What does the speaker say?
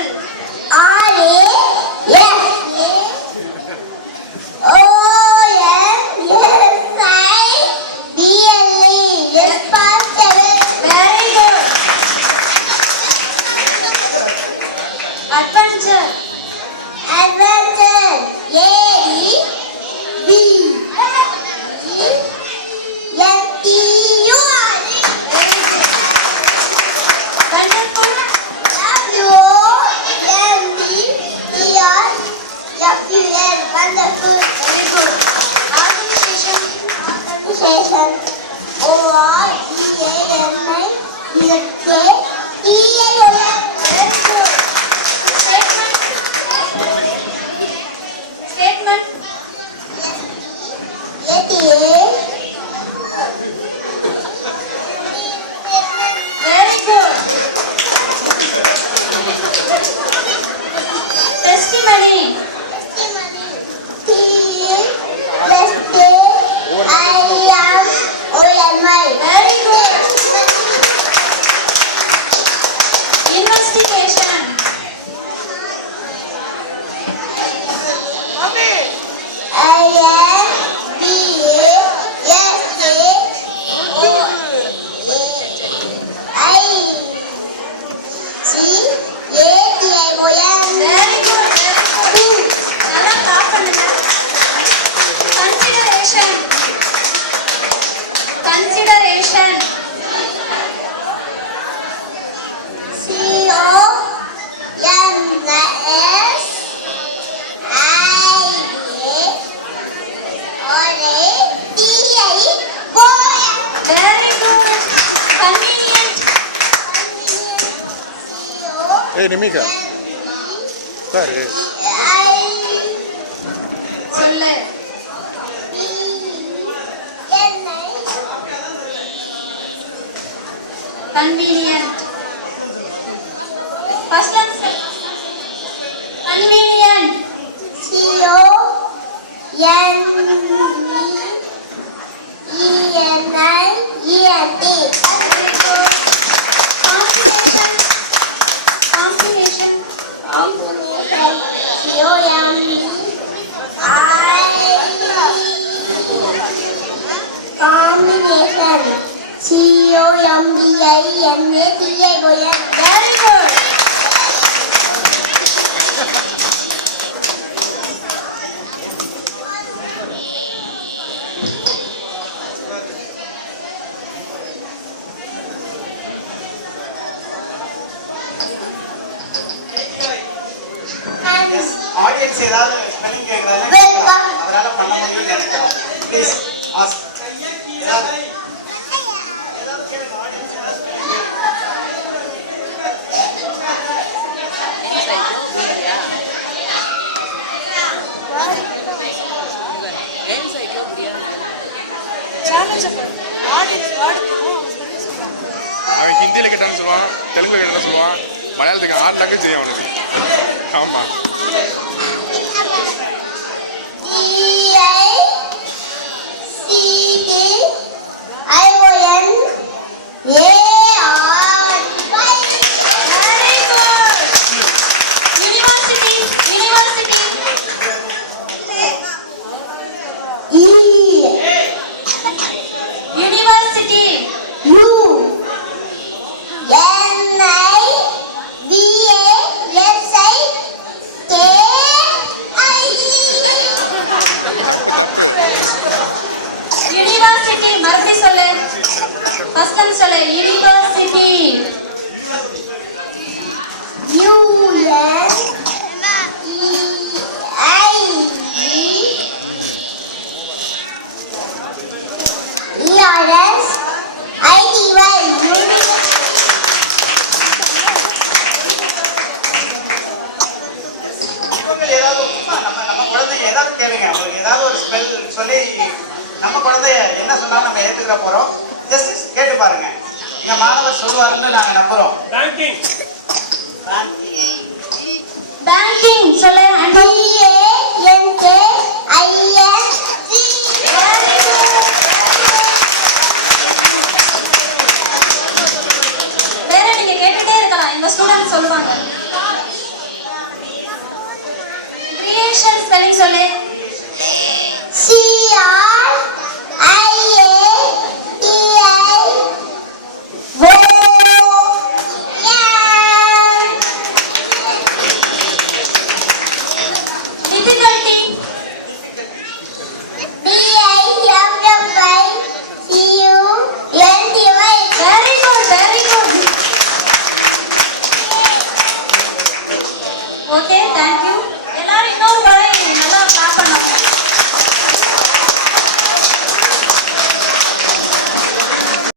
சொல். நிமிகா பாரு சொல்லு. Convenient. First answer. Convenient. CONVENIENT. Combination. COMBINATION. Very good. Audience ஏதாவது ஸ்பெல்லிங் கேக்குறாங்க அதனால பண்ண முடியும்னு நினைக்கிறேன். Please ask. ஏதாவது கேளுங்க ஆடியன்ஸ் அவன் ஹிந்தியில கேட்டான்னு சொல்லுவான், தெலுங்குல கேட்டான்னு சொல்லுவான், மலையாளத்துக்கு 6 லாங்குவேஜ் தெரியும் அவனுக்கு. ஆமா ஏதாவது ஒரு ஸ்பெல் சொல்லி நம்ம குழந்தைய என்ன சொன்னாலும் நம்ம ஏத்துக்கிற போறோம். ஜஸ்ட் கேட்டு பாருங்க. எங்க மாணவர் சொல்வாருன்னு நாங்க நம்புறோம். பேங்கிங் பேங்கிங் சொல்ல BANKING. வேற நீங்க கேட்டுட்டே இருக்கலாம், எங்க ஸ்டூடெண்ட் சொல்லுவாங்க. சொல்லு. Difficulty. Very good, very good. Okay, thank you. எல்லாரும் இன்னொரு